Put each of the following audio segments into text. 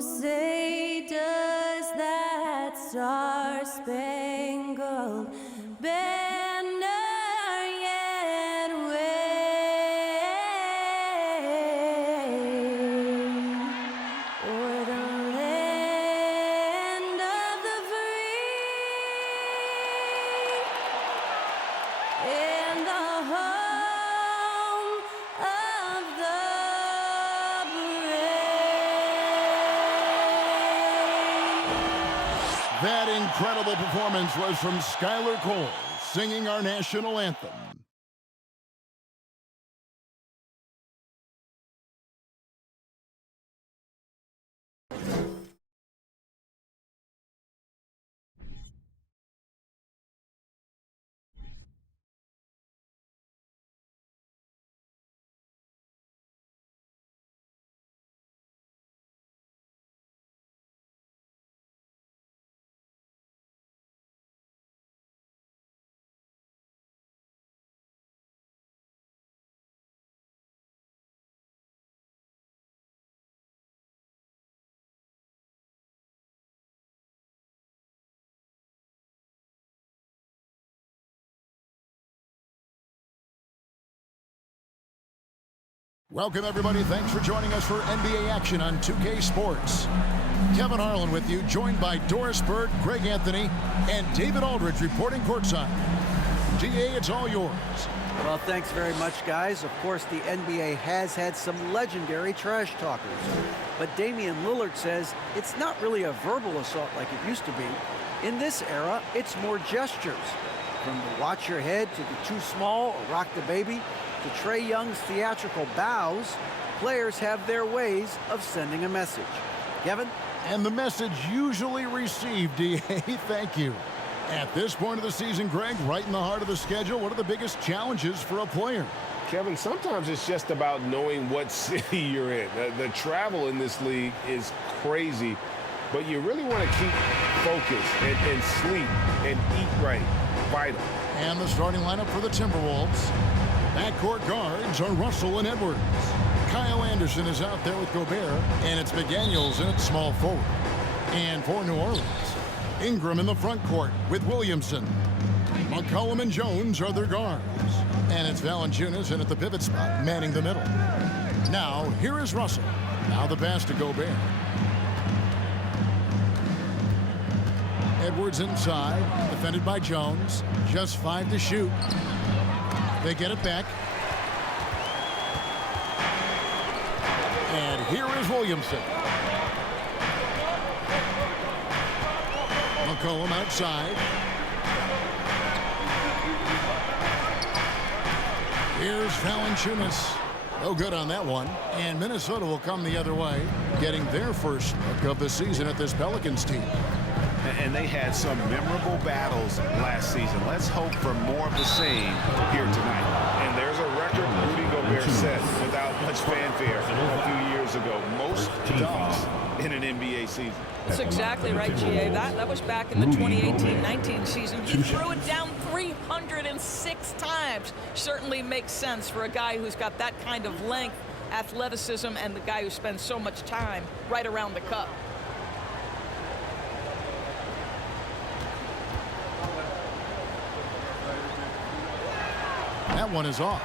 say does that star-spangled banner yet wave o'er the land of the free and the home of the brave. That incredible performance was from Skylar Cole, singing our national anthem. Welcome, everybody. Thanks for joining us for NBA action on 2K Sports. Kevin Harlan with you, joined by Doris Bird, Greg Anthony, and David Aldridge reporting courtside. GA, it's all yours. Well, thanks very much, guys. Of course, the NBA has had some legendary trash talkers. But Damian Lillard says it's not really a verbal assault like it used to be. In this era, it's more gestures. From the watch your head to the too small or rock the baby, to Trae Young's theatrical bows, players have their ways of sending a message. Kevin? And the message usually received, DA. Thank you. At this point of the season, Greg, right in the heart of the schedule, what are the biggest challenges for a player? Kevin, sometimes it's just about knowing what city you're in. The travel in this league is crazy, but you really want to keep focused and sleep and eat right. Vital. And the starting lineup for the Timberwolves. Backcourt guards are Russell and Edwards. Kyle Anderson is out there with Gobert, and it's McDaniels in at small forward. And for New Orleans, Ingram in the front court with Williamson. McCollum and Jones are their guards. And it's Valanciunas in at the pivot spot, manning the middle. Now, here is Russell. Now the pass to Gobert. Edwards inside, defended by Jones. Just 5 to shoot. They get it back. And here is Williamson. McCollum outside. Here's Valanciunas. No good on that one. And Minnesota will come the other way, getting their first look of the season at this Pelicans team. And they had some memorable battles last season. Let's hope for more of the same here tonight. And there's a record Rudy Gobert set without much fanfare a few years ago. Most dunks in an NBA season. That's exactly right, GA. That was back in the 2018-19 season. He threw it down 306 times. Certainly makes sense for a guy who's got that kind of length, athleticism, and the guy who spends so much time right around the cup. That one is off.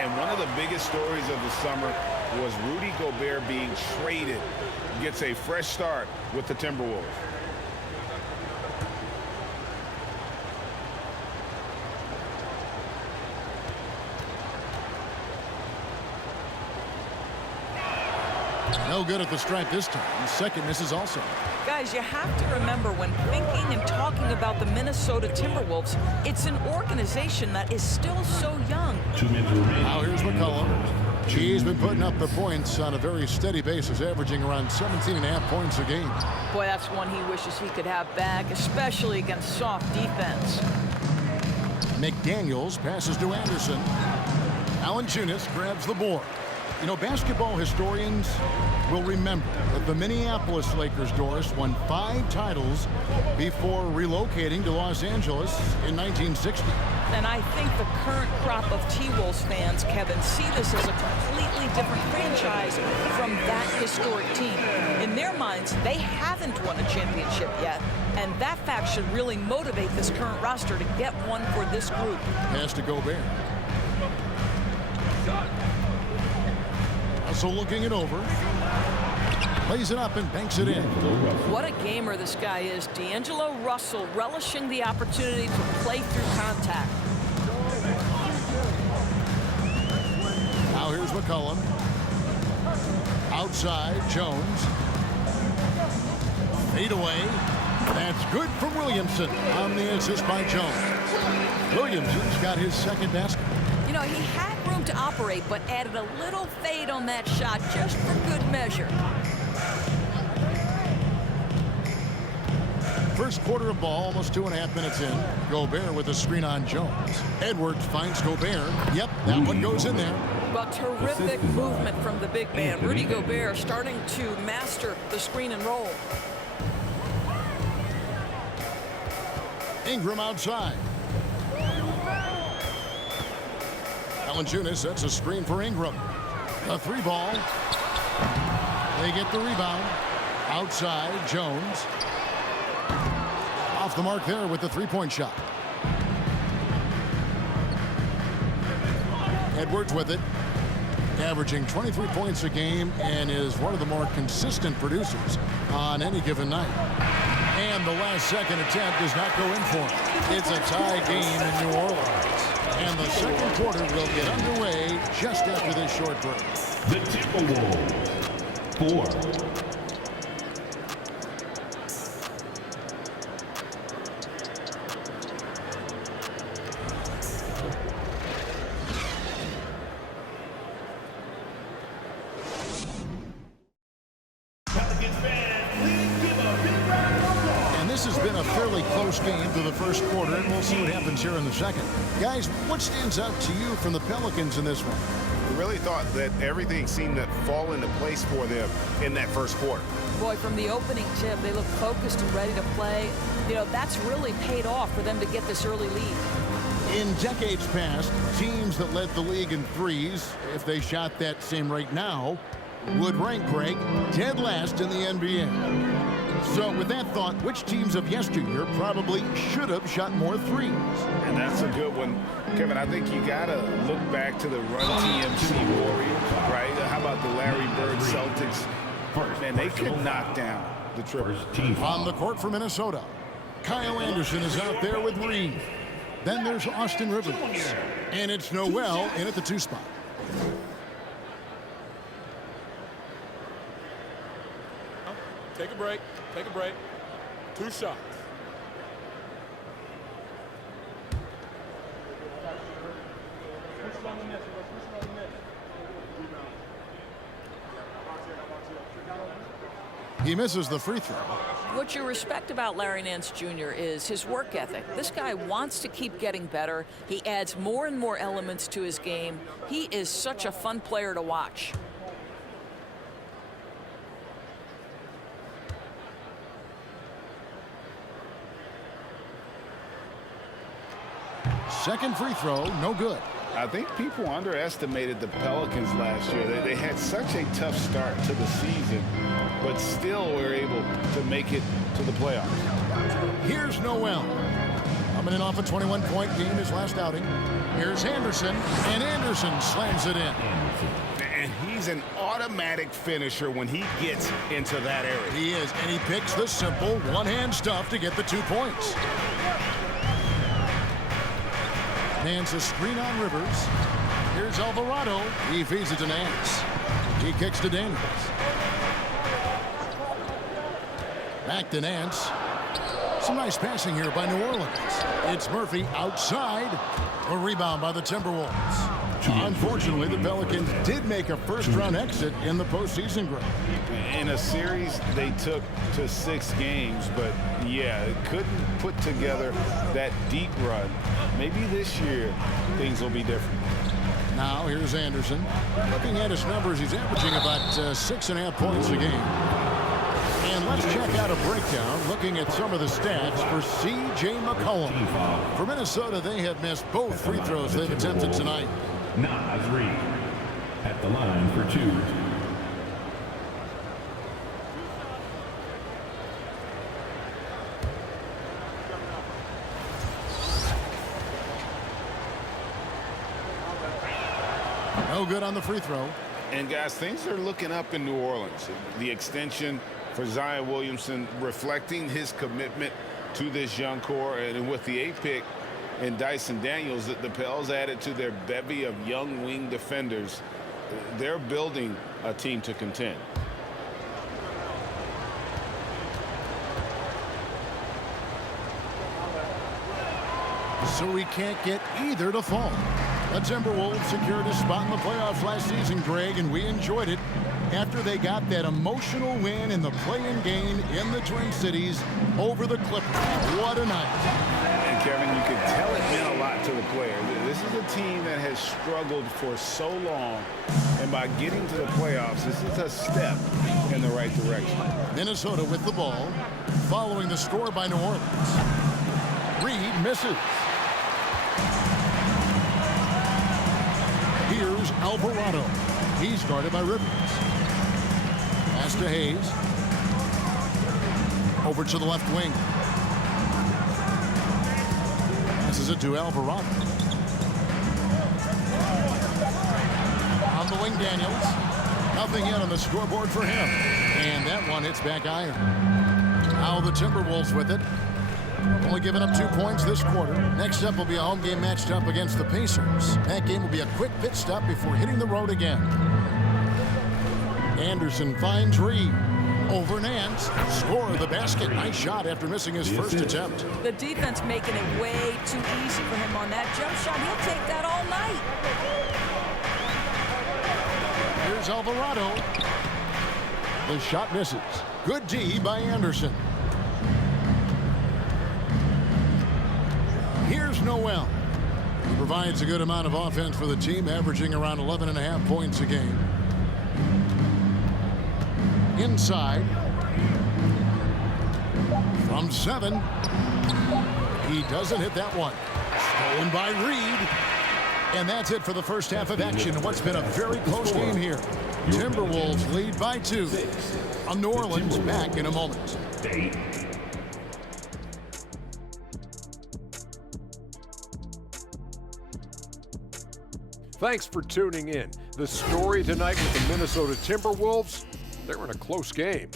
And one of the biggest stories of the summer was Rudy Gobert being traded. Gets a fresh start with the Timberwolves. No good at the stripe this time. Second misses also. Guys, you have to remember when thinking and talking about the Minnesota Timberwolves, it's an organization that is still so young. 2 minutes remaining. Now here's McCollum. He's been putting up the points on a very steady basis, averaging around 17.5 points a game. Boy, that's one he wishes he could have back, especially against soft defense. McDaniels passes to Anderson. Valanciunas grabs the board. You know, basketball historians will remember that the Minneapolis Lakers, Doris, won 5 titles before relocating to Los Angeles in 1960. And I think the current crop of T-Wolves fans, Kevin, see this as a completely different franchise from that historic team. In their minds, points. They haven't won a championship yet, and that fact should really motivate this current roster to get one for this group. Pass to Gobert. Also looking it over. Plays it up and banks it in. What a gamer this guy is. D'Angelo Russell relishing the opportunity to play through contact. Now here's McCollum. Outside, Jones. Fade away. That's good from Williamson on the assist by Jones. Williamson's got his second basket. You know, he had room to operate, but added a little fade on that shot just for good measure. First quarter of ball, almost 2.5 minutes in. Gobert with a screen on Jones. Edwards finds Gobert. Yep, that one goes in there. But terrific movement from the big man. Rudy Gobert starting to master the screen and roll. Ingram outside. Valanciunas sets a screen for Ingram. The three ball. They get the rebound. Outside, Jones. Off the mark there with the three-point shot. Edwards with it. Averaging 23 points a game and is one of the more consistent producers on any given night. And the last second attempt does not go in for him. It's a tie game in New Orleans. And the second quarter will get underway just after this short break. The Timberwolves, 4. Game to the first quarter, and we'll see what happens here in the second. Guys, what stands out to you from the Pelicans in this one? I really thought that everything seemed to fall into place for them in that first quarter. Boy, from the opening tip, they look focused and ready to play. You know, that's really paid off for them to get this early lead. In decades past, teams that led the league in threes, if they shot that same rate now, would rank, Greg, dead last in the NBA. So with that thought, which teams of yesteryear probably should have shot more threes? And that's a good one. Kevin, I think you got to look back to the Run TMC Warriors, right? How about the Larry Bird Celtics? Man, they could knock down the triple. On the court for Minnesota, Kyle Anderson is out there with Reed. Then there's Austin Rivers. And it's Noel in at the 2 spot. Take a break. Take a break. 2 shots. He misses the free throw. What you respect about Larry Nance Jr. is his work ethic. This guy wants to keep getting better. He adds more and more elements to his game. He is such a fun player to watch. Second free throw, no good. I think people underestimated the Pelicans last year. They had such a tough start to the season, but still were able to make it to the playoffs. Here's Noel. Coming in off a 21-point game his last outing. Here's Anderson, and Anderson slams it in. And he's an automatic finisher when he gets into that area. He is, and he picks the simple one-hand stuff to get the 2 points. Nance a screen on Rivers. Here's Alvarado. He feeds it to Nance. He kicks to Daniels. Back to Nance. Some nice passing here by New Orleans. It's Murphy outside. A rebound by the Timberwolves. Unfortunately, the Pelicans did make a first-round exit in the postseason group. In a series they took to 6 games, but yeah, couldn't put together that deep run. Maybe this year things will be different. Now here's Anderson. Looking at his numbers, he's averaging about 6.5 points a game. And let's check out a breakdown looking at some of the stats for C.J. McCollum. For Minnesota, they have missed both free throws they've attempted tonight. Nas Reed at the line for 2. No good on the free throw. And, guys, things are looking up in New Orleans. The extension for Zion Williamson reflecting his commitment to this young core. And with the 8th pick and Dyson Daniels, the Pels added to their bevy of young wing defenders. They're building a team to contend. So we can't get either to fall. The Timberwolves secured a spot in the playoffs last season, Greg, and we enjoyed it after they got that emotional win in the play-in game in the Twin Cities over the Clippers. What a night. And, Kevin, you can tell it meant a lot to the players. This is a team that has struggled for so long, and by getting to the playoffs, this is a step in the right direction. Minnesota with the ball, following the score by New Orleans. Reed misses. Here's Alvarado. He's guarded by Rivers. Pass to Hayes. Over to the left wing. This is it to Alvarado. On the wing, Daniels. Nothing yet on the scoreboard for him. And that one hits back iron. Now the Timberwolves with it. Only giving up 2 points this quarter. Next up will be a home game matched up against the Pacers. That game will be a quick pit stop before hitting the road again. Anderson finds Reed. Over Nance. Score of the basket. Nice shot after missing his first attempt. The defense making it way too easy for him on that jump shot. He'll take that all night. Here's Alvarado. The shot misses. Good D by Anderson. Here's Noel. He provides a good amount of offense for the team, averaging around 11.5 points a game. Inside. From 7. He doesn't hit that one. Stolen by Reed. And that's it for the first half of action. What's been a very close game here. Timberwolves lead by 2. New Orleans back in a moment. Thanks for tuning in. The story tonight with the Minnesota Timberwolves, they're in a close game.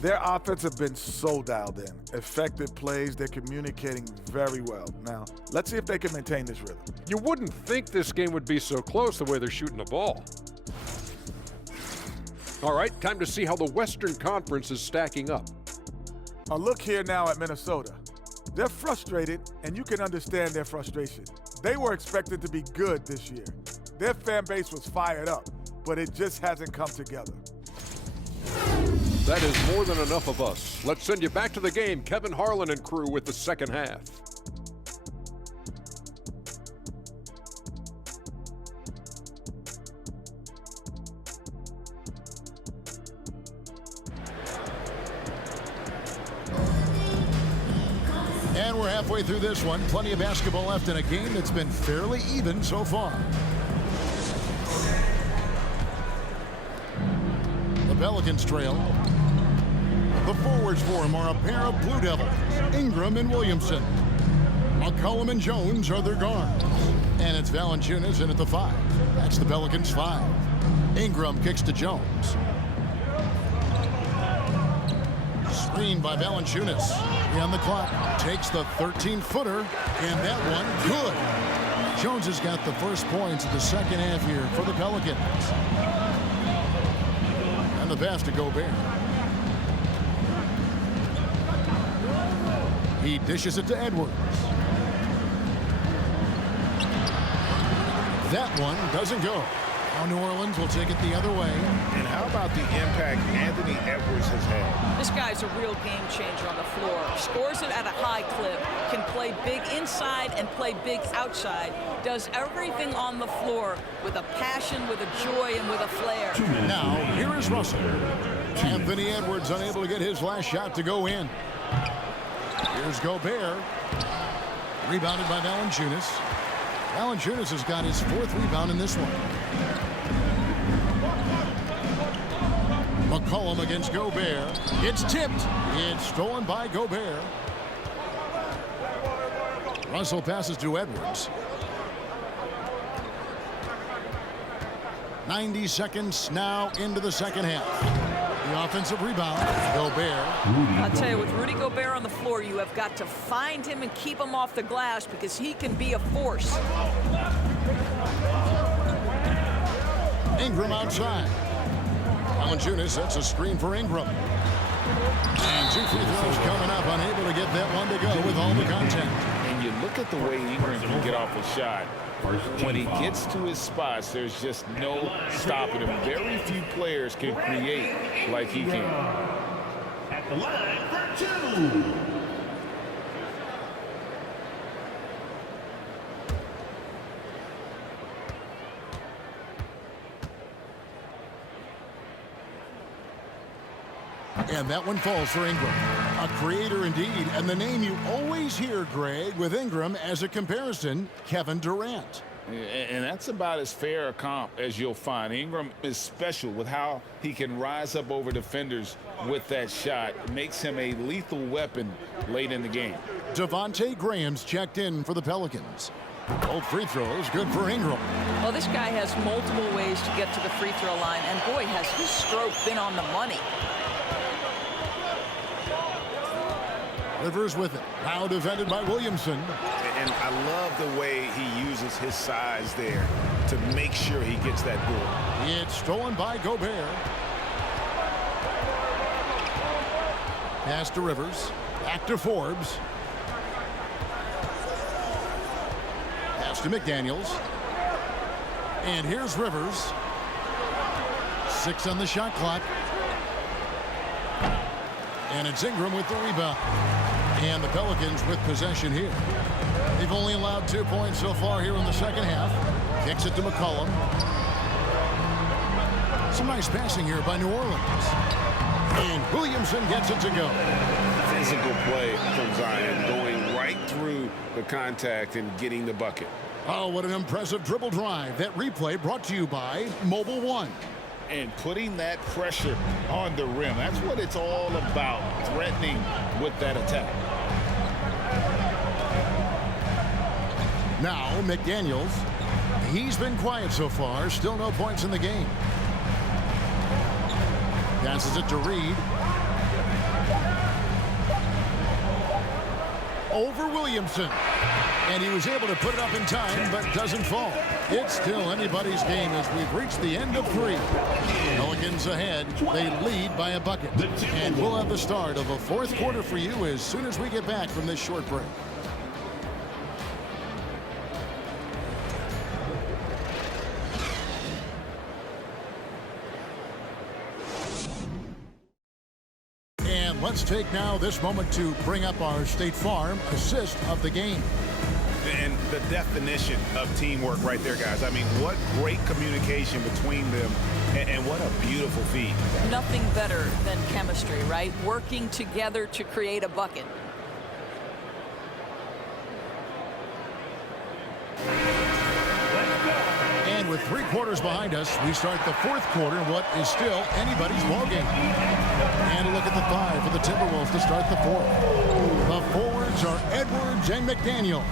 Their offense have been so dialed in. Effective plays, they're communicating very well. Now, let's see if they can maintain this rhythm. You wouldn't think this game would be so close the way they're shooting the ball. All right, time to see how the Western Conference is stacking up. A look here now at Minnesota. They're frustrated, and you can understand their frustration. They were expected to be good this year. Their fan base was fired up, but it just hasn't come together. That is more than enough of us. Let's send you back to the game, Kevin Harlan and crew with the second half. And we're halfway through this one. Plenty of basketball left in a game that's been fairly even so far. The Pelicans trail. The forwards for him are a pair of Blue Devils, Ingram and Williamson. McCollum and Jones are their guards. And it's Valanciunas in at the 5. That's the Pelicans' 5. Ingram kicks to Jones. Screen by Valanciunas. On the clock, takes the 13-footer, and that one good. Jones has got the first points of the second half here for the Pelicans. And the pass to Gobert. He dishes it to Edwards. That one doesn't go. Now New Orleans will take it the other way. And how about the impact Anthony Edwards has had? This guy's a real game changer on the floor. Scores it at a high clip, can play big inside and play big outside. Does everything on the floor with a passion, with a joy, and with a flair. Now, here is Russell. Anthony Edwards unable to get his last shot to go in. Here's Gobert. Rebounded by Valanciunas. Valanciunas has got his 4th rebound in this one. McCollum against Gobert. It's tipped. It's stolen by Gobert. Russell passes to Edwards. 90 seconds now into the second half. The offensive rebound, Gobert. I'll tell you, with Rudy Gobert on the floor, you have got to find him and keep him off the glass because he can be a force. Ingram outside. Valanciunas sets a screen for Ingram. And 2 free throws coming up, unable to get that one to go with all the contact. And you look at the way Ingram can get off a shot. When he gets to his spots, there's just no stopping him. Very few players can create like he can. At the line for 2. And that one falls for Ingram. A creator indeed, and the name you always hear, Greg, with Ingram as a comparison, Kevin Durant. And that's about as fair a comp as you'll find. Ingram is special with how he can rise up over defenders with that shot. It makes him a lethal weapon late in the game. Devontae Graham's checked in for the Pelicans. Both free throws good for Ingram. Well, this guy has multiple ways to get to the free throw line, and boy, has his stroke been on the money. Rivers with it. Now defended by Williamson. And I love the way he uses his size there to make sure he gets that ball. It's stolen by Gobert. Pass to Rivers. Back to Forbes. Pass to McDaniels. And here's Rivers. 6 on the shot clock. And it's Ingram with the rebound. And the Pelicans with possession here. They've only allowed 2 points so far here in the second half. Kicks it to McCollum. Some nice passing here by New Orleans. And Williamson gets it to go. Physical play from Zion, going right through the contact and getting the bucket. Oh, what an impressive dribble drive. That replay brought to you by Mobile One. And putting that pressure on the rim. That's what it's all about, threatening with that attack. Now, McDaniels. He's been quiet so far. Still no points in the game. Passes it to Reed. Over Williamson. And he was able to put it up in time, but doesn't fall. It's still anybody's game as we've reached the end of 3. Pelicans ahead. They lead by a bucket. And we'll have the start of a 4th quarter for you as soon as we get back from this short break. And let's take now this moment to bring up our State Farm assist of the game. And the definition of teamwork right there, guys. I mean, what great communication between them, and what a beautiful feat. Nothing better than chemistry, right? Working together to create a bucket. And with 3 quarters behind us, we start the 4th quarter, what is still anybody's ballgame. And a look at the 5 for the Timberwolves to start the 4th. The forwards are Edwards and McDaniel.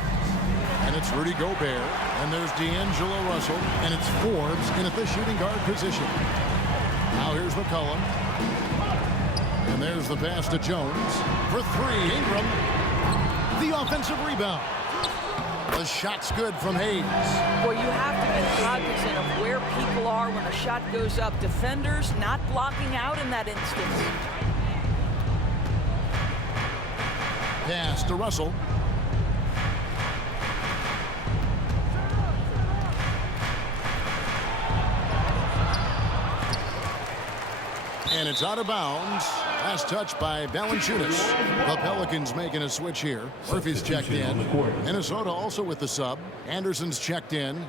And it's Rudy Gobert, and there's D'Angelo Russell, and it's Forbes in at the shooting guard position. Now here's McCollum. And there's the pass to Jones. For 3, Ingram. The offensive rebound. The shot's good from Hayes. Well, you have to be cognizant of where people are when a shot goes up. Defenders not blocking out in that instance. Pass to Russell. And it's out of bounds. Last touch by Valanciunas. The Pelicans making a switch here. Murphy's checked in. Minnesota also with the sub. Anderson's checked in.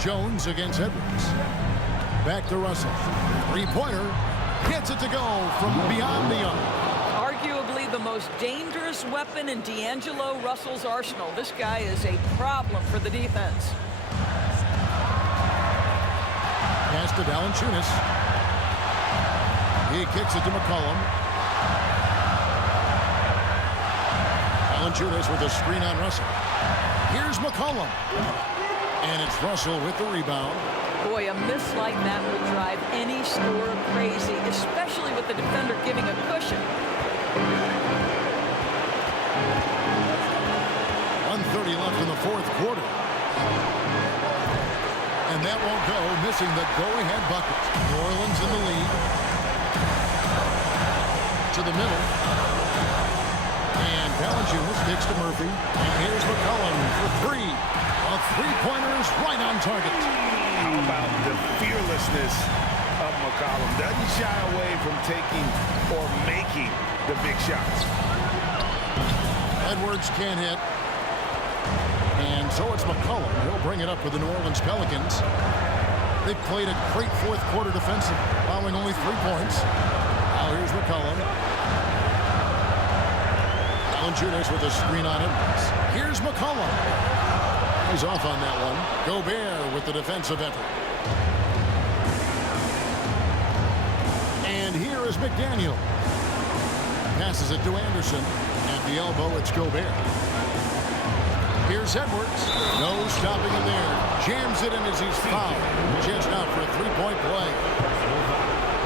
Jones against Edwards. Back to Russell. 3-pointer. Gets it to go from beyond the arc. Arguably the most dangerous weapon in D'Angelo Russell's arsenal. This guy is a problem for the defense. Pass to Valanciunas. He kicks it to McCollum. Valanciunas with a screen on Russell. Here's McCollum. And it's Russell with the rebound. Boy, a miss like that will drive any scorer crazy, especially with the defender giving a cushion. 1:30 left in the fourth quarter. And that won't go, missing the go-ahead bucket. New Orleans in the lead. To the middle. And Valanciunas kicks to Murphy. And here's McCollum for three. A three-pointer is right on target. How about the fearlessness of McCollum? Doesn't shy away from taking or making the big shots. Edwards can't hit. And so it's McCollum. He'll bring it up for the New Orleans Pelicans. They've played a great fourth quarter defensive, allowing only 3 points. Now here's McCollum. Valanciunas with a screen on Edwards. Here's McCollum. He's off on that one. Gobert with the defensive effort. And here is McDaniel. Passes it to Anderson. At the elbow, it's Gobert. Here's Edwards. No stopping him there. Jams it in as he's fouled. Chance out for a three-point play.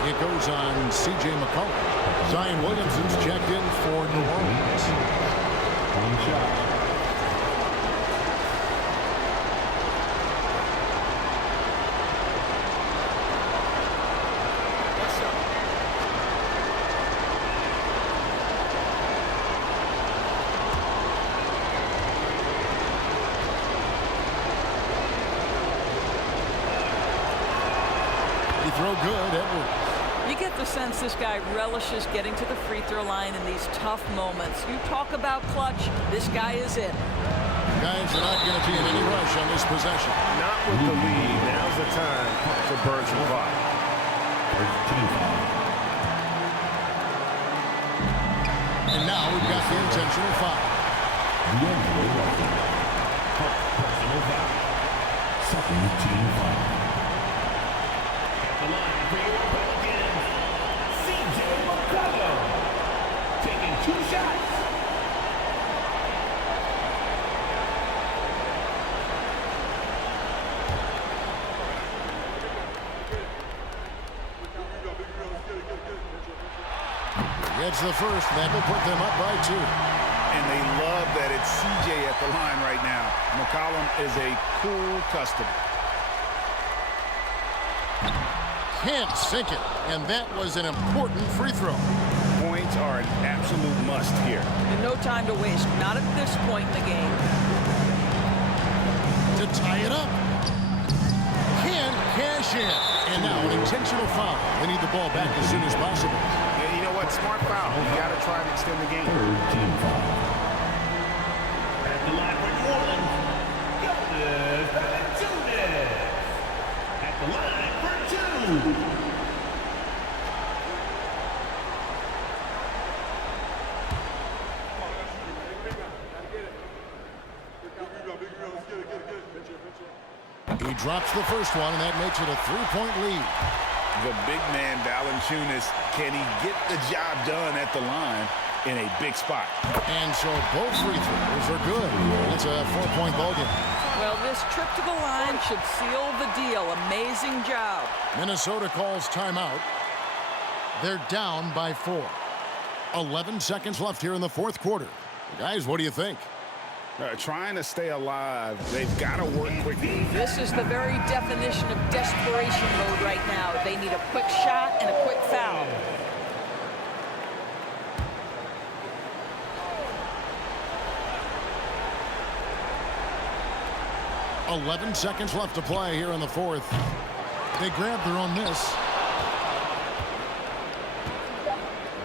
It goes on C.J. McCollum. Zion Williamson's checked in for New Orleans. One shot. Throw good, Edwards. You get the sense this guy relishes getting to the free throw line in these tough moments. You talk about clutch, this guy is it. Guys are not going to be in any rush on this possession. Not with the lead. Now's the time to burn some clock. And now we've got the intentional foul. Personal foul. Second team foul. The line for your Pelicans, C.J. McCollum, taking 2 shots. Gets the first. That will put them up by 2. And they love that it's CJ at the line right now. McCollum is a cool customer. Can't sink it. And that was an important free throw. Points are an absolute must here. And no time to waste, not at this point in the game. To tie it up. Can't cash in. And now an intentional foul. They need the ball back as soon as possible. Yeah, you know what? Smart foul. You got to try and extend the game. Third team foul. At the line for New Orleans, Jonas Valanciunas. At the line for 2. He drops the first one, and that makes it a 3-point lead. The big man, Valanciunas, can he get the job done at the line in a big spot? And so both free throws are good. It's a 4-point ball game. Well, this trip to the line should seal the deal. Amazing job. Minnesota calls timeout. They're down by 4. 11 seconds left here in the fourth quarter. Guys, what do you think? Trying to stay alive. They've got to work quickly. This is the very definition of desperation mode right now. They need a quick shot and a quick foul. "11 seconds left to play here in the fourth. They grab their own miss.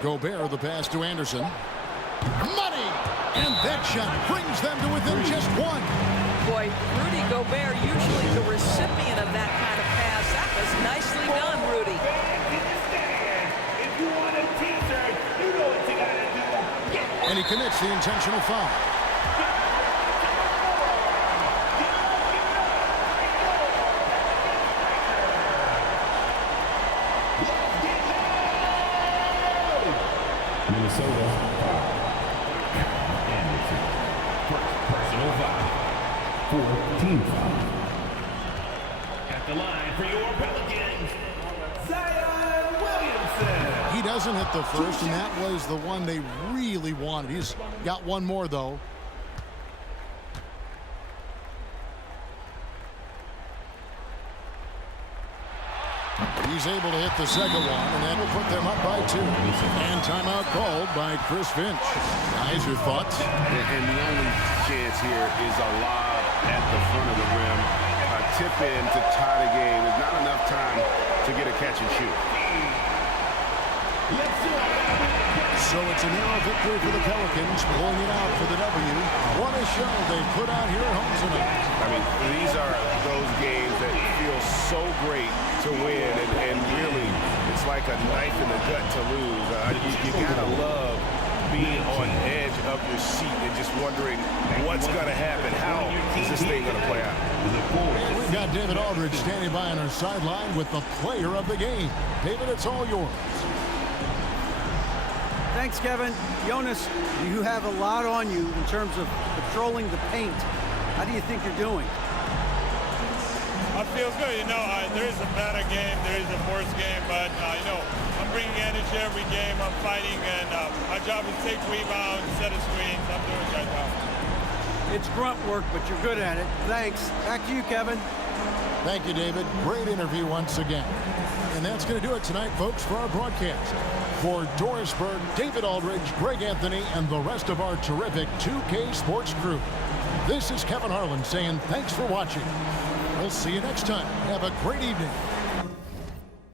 Gobert, the pass to Anderson. Money! And that shot brings them to within just 1. Boy, Rudy Gobert, usually the recipient of that kind of pass. That was nicely done, Rudy. If you want a t-shirt, you know what you gotta do. And he commits the intentional foul. Minnesota. Anderson. 4th team foul. At the line for your Pelicans, Zion Williamson. He doesn't hit the first, and that was the one they really wanted. He's got one more, though. He's able to hit the second one, and that will put them up by 2. And timeout called by Chris Finch. Guys, your thoughts? And the only chance here is a lob at the front of the rim. A tip in to tie the game. There's not enough time to get a catch and shoot. So it's a narrow victory for the Pelicans, pulling it out for the W. What a show they put out here at home tonight. I mean, these are those games that feel so great to win, and really, it's like a knife in the gut to lose. You gotta love being on edge of your seat and just wondering what's gonna happen. How is this thing gonna play out? And we've got David Aldridge standing by on our sideline with the player of the game. David, it's all yours. Thanks, Kevin. Jonas, you have a lot on you in terms of patrolling the paint. How do you think you're doing? I feel good. There is a better game, there is a worse game, but, I'm bringing energy every game. I'm fighting, and my job is to take rebounds, set a screens. I'm doing a good job. It's grunt work, but you're good at it. Thanks. Back to you, Kevin. Thank you, David. Great interview once again. And that's going to do it tonight, folks, for our broadcast. For Doris Berg, David Aldridge, Greg Anthony, and the rest of our terrific 2K Sports crew, this is Kevin Harlan saying thanks for watching. We'll see you next time. Have a great evening.